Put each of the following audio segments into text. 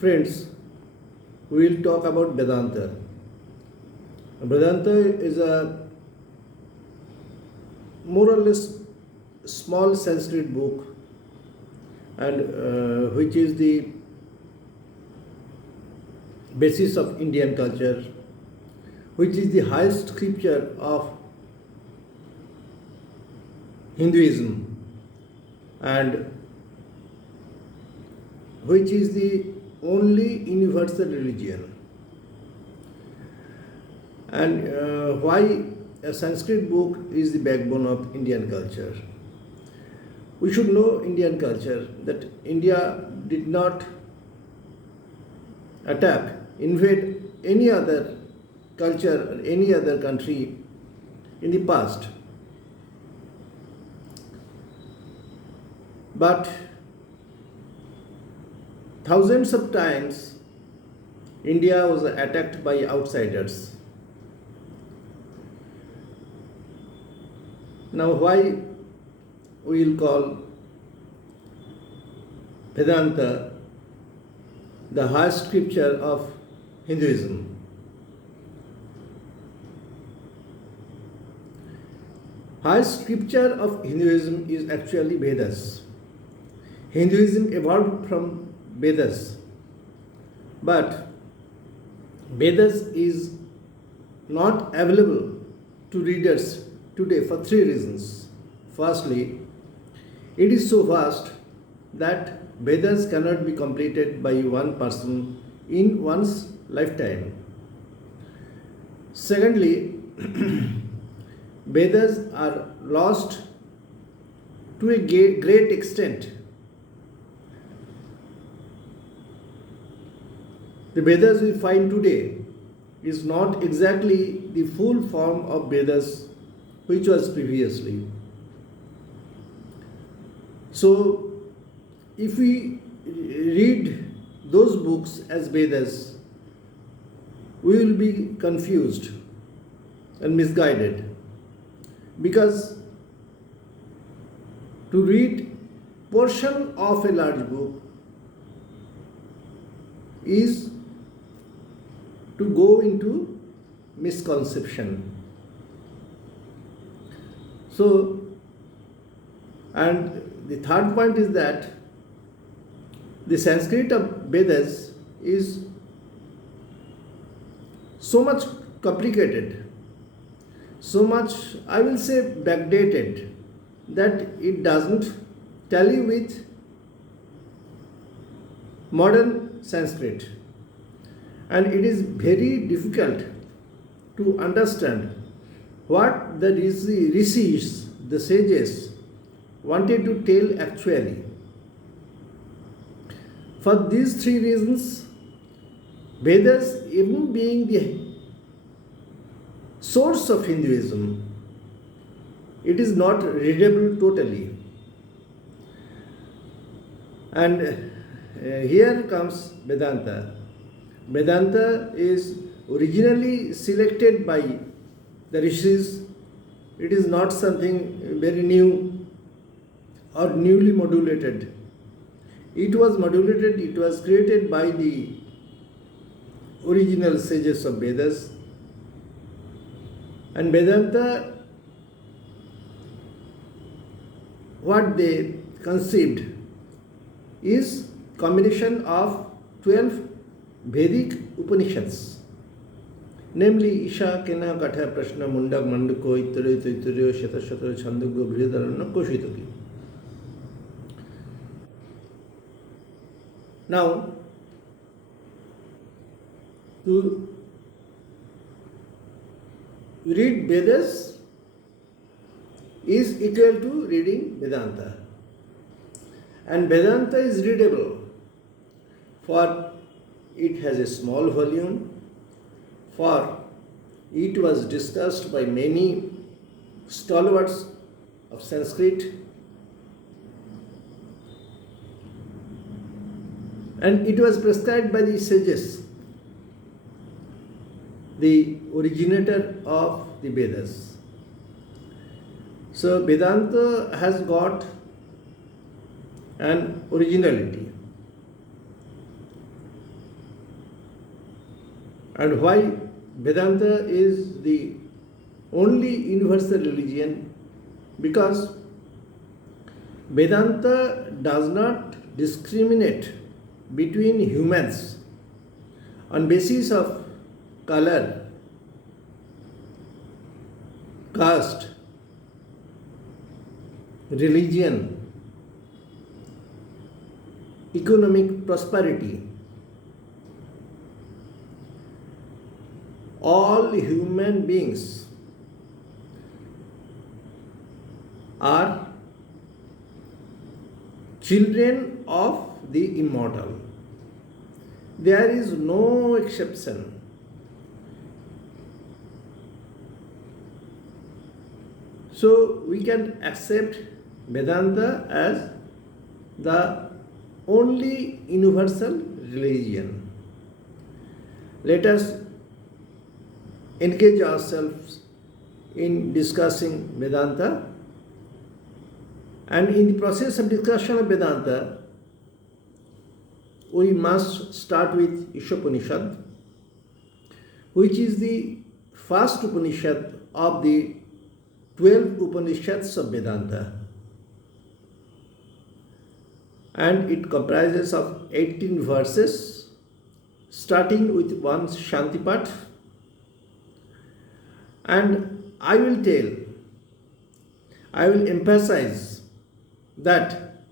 Friends, we will talk about Vedanta. Vedanta is a more or less small Sanskrit book and which is the basis of Indian culture, which is the highest scripture of Hinduism and which is the only universal religion. And why a Sanskrit book is the backbone of Indian culture? We should know Indian culture that India did not attack, invade any other culture or any other country in the past. But thousands of times India was attacked by outsiders. Now, why we will call Vedanta the highest scripture of Hinduism? Highest scripture of Hinduism is actually Vedas. Hinduism evolved from Vedas, but Vedas is not available to readers today for three reasons. Firstly, it is so vast that Vedas cannot be completed by one person in one's lifetime. Secondly, Vedas are lost to a great extent. The Vedas we find today is not exactly the full form of Vedas which was previously. So, if we read those books as Vedas, we will be confused and misguided, because to read portion of a large book is to go into misconception. So, and the third point is that the Sanskrit of Vedas is so much complicated, so much, I will say, backdated, that it doesn't tally with modern Sanskrit. And it is very difficult to understand what the rishis, the sages, wanted to tell actually. For these three reasons, Vedas, even being the source of Hinduism, it is not readable totally. And here comes Vedanta. Vedanta is originally selected by the rishis. It is not something very new or newly modulated. It was modulated, it was created by the original sages of Vedas. And Vedanta, what they conceived is combination of 12 Vedic Upanishads, namely Isha, Kena, Katha, Prashna, Mundak, Manduko, Ittaro, Taittiriyo, Shata, Chandogya, Brihadaranya, Kaushitaki. Now, to read Vedas is equal to reading Vedanta. And Vedanta is readable, for it has a small volume, for it was discussed by many stalwarts of Sanskrit, and it was prescribed by the sages, the originator of the Vedas. So Vedanta has got an originality. And why Vedanta is the only universal religion? Because Vedanta does not discriminate between humans on basis of color, caste, religion, economic prosperity. All human beings are children of the immortal. There is no exception. So we can accept Vedanta as the only universal religion. Let us engage ourselves in discussing Vedanta, and in the process of discussion of Vedanta, we must start with Ishopanishad, which is the first Upanishad of the 12 Upanishads of Vedanta, and it comprises of 18 verses, starting with one Shantipat. And I will emphasize that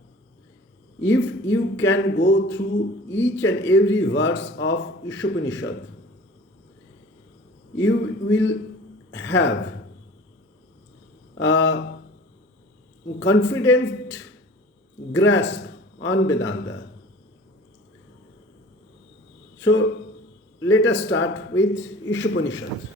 if you can go through each and every verse of Ishopanishad, you will have a confident grasp on Vedanta. So let us start with Ishopanishad.